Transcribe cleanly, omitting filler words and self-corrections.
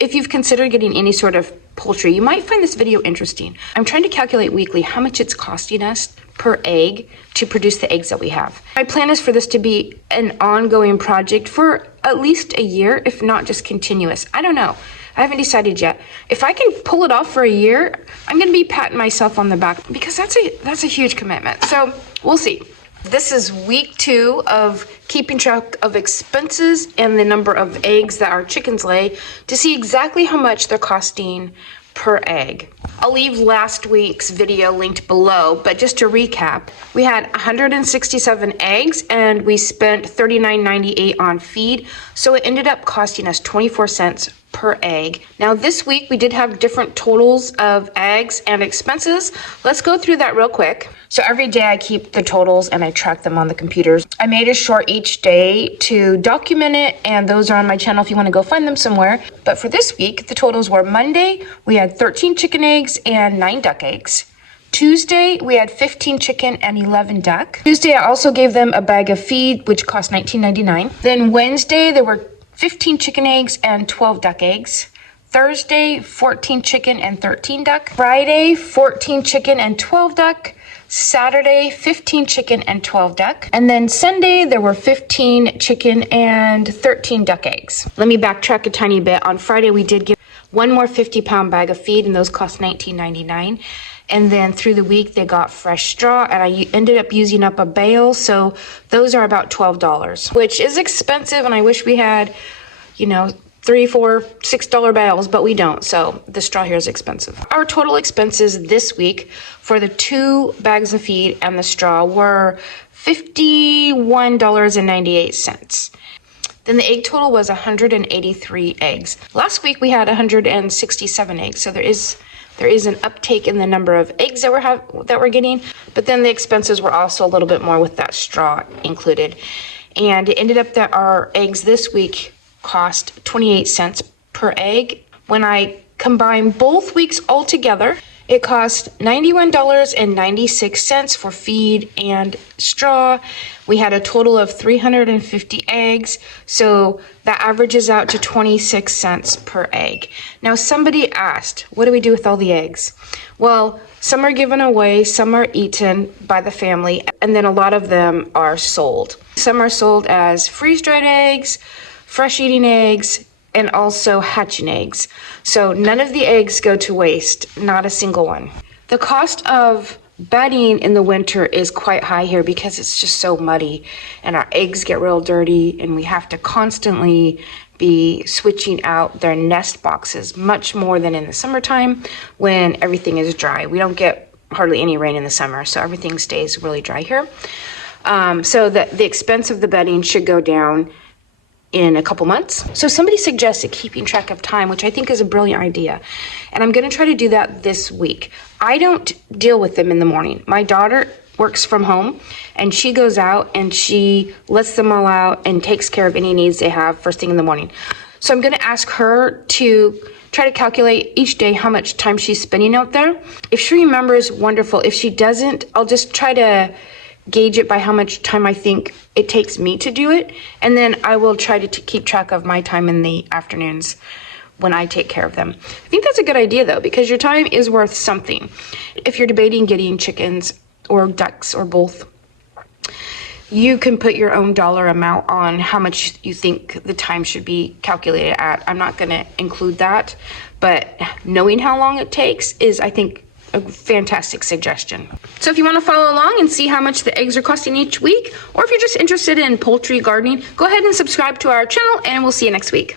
If you've considered getting any sort of poultry, you might find this video interesting. I'm trying to calculate weekly how much it's costing us per egg to produce the eggs that we have. My plan is for this to be an ongoing project for at least a year, if not just continuous. I don't know. I haven't decided yet. If I can pull it off for a year, I'm gonna be patting myself on the back because that's a huge commitment. So we'll see. This is week 2 of keeping track of expenses and the number of eggs that our chickens lay to see exactly how much they're costing per egg. I'll leave last week's video linked below, but just to recap, we had 167 eggs and we spent $39.98 on feed, so it ended up costing us 24 cents per egg. Now this week we did have different totals of eggs and expenses. Let's go through that real quick. So every day I keep the totals and I track them on the computers. I made a short each day to document it, and those are on my channel if you want to go find them somewhere. But for this week, the totals were: Monday, we had 13 chicken eggs and 9 duck eggs. Tuesday, we had 15 chicken and 11 duck. Tuesday, I also gave them a bag of feed, which cost $19.99. Then Wednesday, there were 15 chicken eggs and 12 duck eggs. Thursday, 14 chicken and 13 duck. Friday, 14 chicken and 12 duck. Saturday, 15 chicken and 12 duck. And then Sunday, there were 15 chicken and 13 duck eggs. Let me backtrack a tiny bit. On Friday, we did give one more 50-pound bag of feed, and those cost $19.99. And then through the week, they got fresh straw, and I ended up using up a bale. So those are about $12, which is expensive. And I wish we had, $3, $4, $6 bales, but we don't. So the straw here is expensive. Our total expenses this week for the 2 bags of feed and the straw were $51.98. Then the egg total was 183 eggs. Last week we had 167 eggs. So there is an uptake in the number of eggs that we're getting, but then the expenses were also a little bit more with that straw included. And it ended up that our eggs this week cost 28 cents per egg. When I combine both weeks all together, it cost $91.96 for feed and straw. We had a total of 350 eggs, so that averages out to 26 cents per egg. Now, somebody asked, what do we do with all the eggs? Well, some are given away, some are eaten by the family, and then a lot of them are sold. Some are sold as freeze-dried eggs, fresh-eating eggs, and also hatching eggs. So none of the eggs go to waste, not a single one. The cost of bedding in the winter is quite high here because it's just so muddy and our eggs get real dirty, and we have to constantly be switching out their nest boxes much more than in the summertime when everything is dry. We don't get hardly any rain in the summer, so everything stays really dry here. So the expense of the bedding should go down in a couple months. So somebody suggested keeping track of time, which I think is a brilliant idea. And I'm gonna try to do that this week. I don't deal with them in the morning. My daughter works from home and she goes out and she lets them all out and takes care of any needs they have first thing in the morning. So I'm gonna ask her to try to calculate each day how much time she's spending out there. If she remembers, wonderful. If she doesn't, I'll just try to gauge it by how much time I think it takes me to do it, and then I will try to keep track of my time in the afternoons when I take care of them. I think that's a good idea though, because your time is worth something. If you're debating getting chickens or ducks or both, you can put your own dollar amount on how much you think the time should be calculated at. I'm not going to include that, but knowing how long it takes is, I think, a fantastic suggestion. So if you want to follow along and see how much the eggs are costing each week, or if you're just interested in poultry gardening, go ahead and subscribe to our channel, and we'll see you next week.